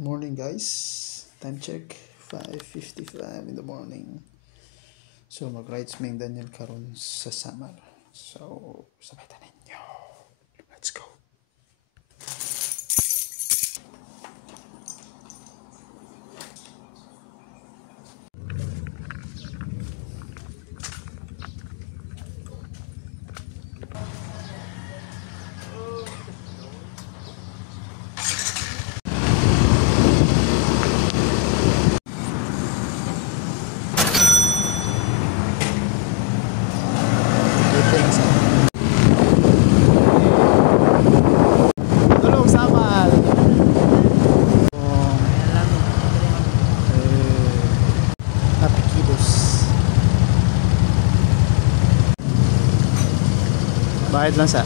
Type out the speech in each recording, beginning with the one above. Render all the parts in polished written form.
Morning guys, time check 5:55 in the morning. So mag-rides may Daniel karon sa Samar. So sabay tanin nyo. Let's go. Tulog Samar. Happy kilos. Bayad lang sa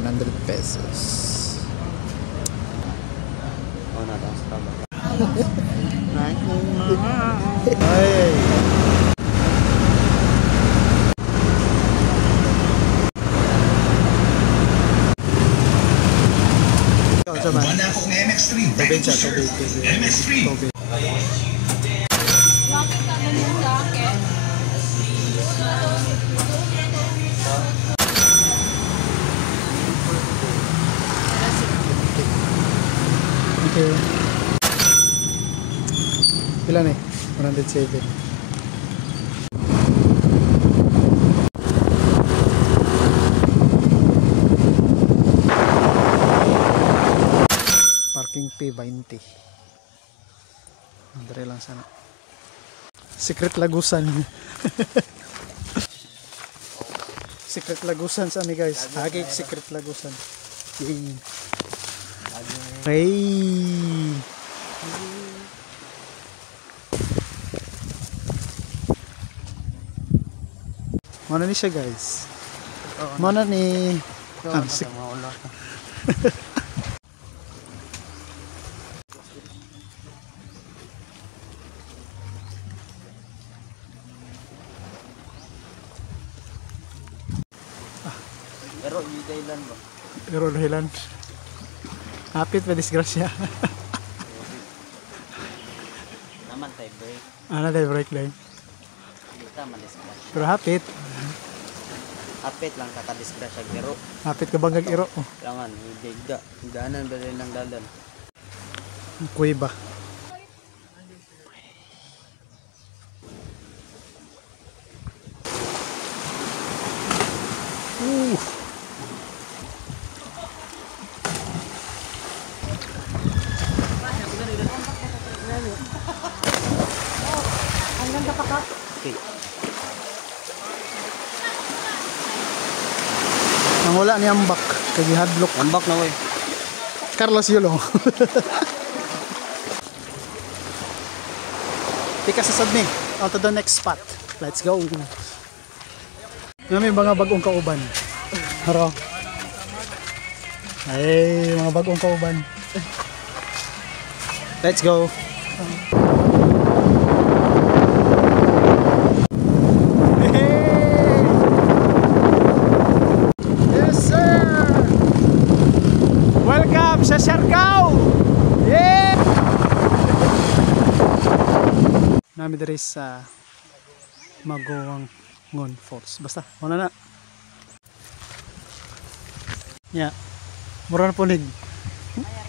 100 pesos. Oh, nataas ka ba? Ay. Buwan na ako ng MX3. Tubig siya, tubig. MX3. Tubig. Bakit ka ganyan sa akin? Okay. Ilan eh? 107. Parking fee 20. Andre lang sana. Secret lagusan. Secret lagusan sa ni guys. Hagi secret lagusan. Yay. Hey. Mana ni siya guys? Mana ni? Pero yung Thailand ba? Pero dahilan. Hapit pa disgrasya. Naman tayo break. Ano tayo break line? Hindi ka madisgrasya. Pero hapit. Hapit lang kakadisgrasya. Pero Hapit ka bangag iro. Oh, kailangan, hindi da. Daanan ba rin ng dalan? kuweba. Okay. Ang wala ni ambak. Kagihadlok. Ambak na ko eh. Carlos Yulo. Tika sa sadmi. On to the next spot. Let's go. May mga bagong kauban. Haro. Ay, mga bagong kauban. Let's go. Yes, sir. Welcome sa Siargao. Yeah. Nami diri sa Maguwang Ngon Falls. Basta, wala na. Yeah. Mura na punig.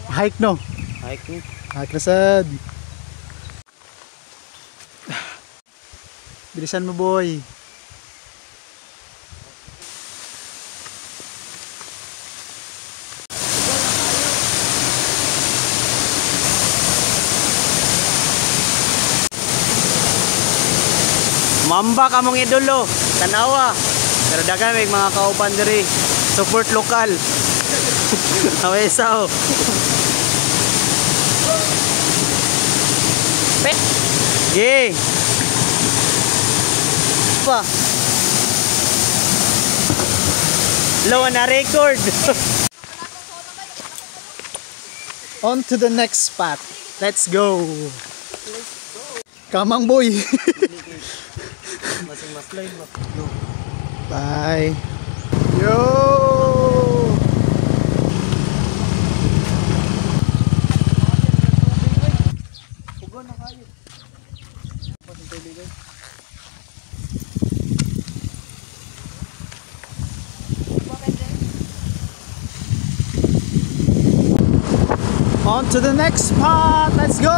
Hike no. Hike. Hike na sad. Bilisan mo boy. Mamba ka mong idolo. Tanawa. Pero dagan may mga kaupan diri. Support lokal. Awesaw. Yay. Pa. Low na record. On to the next spot. Let's go. Kamang boy. Masing mas line ba? Bye. Yo. kaibigan. On to the next spot. Let's go.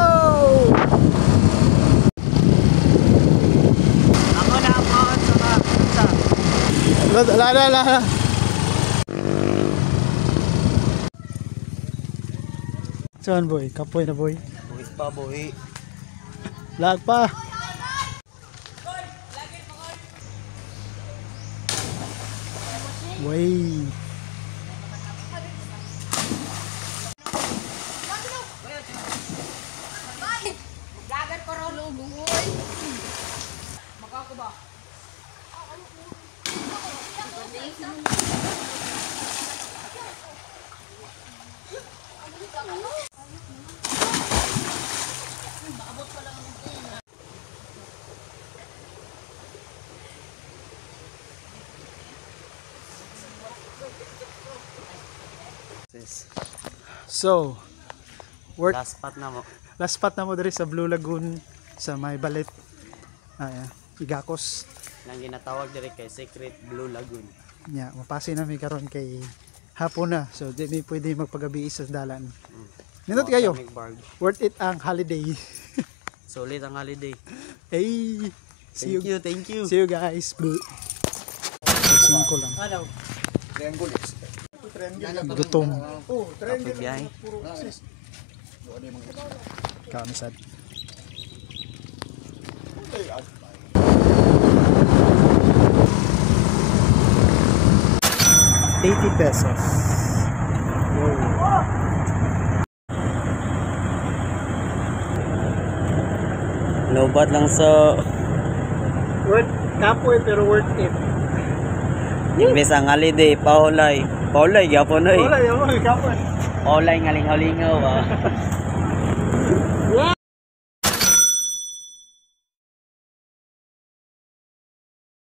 Ako na ako sa La. Saan boy? Kapoy na boy. buhit pa buhi. Lag pa. Way. Lagan ko rin lugoy. Makako ba? So, Last spot na mo. last spot na mo diri sa Blue Lagoon sa may Balit. Igakos. Nang ginatawag diri kay Secret Blue Lagoon. Nya, mapasi na mi karon kay hapon na. So, di mi pwede magpagabi sa dalan. Nindot kayo. Samig Barge. Worth it ang holiday. Sulit ang holiday. Hey, see you. Thank you. See you guys. Blue. 5 lang. Ano? Gutom. Kapag biyahe. Kamisad. ₱80. Lobat lang sa Worth kapoy pero worth it. imbes ang holiday, paulay. Paulay, gyapon oy. Wala yung kapoy. Paulay ngaling-halingaw ba.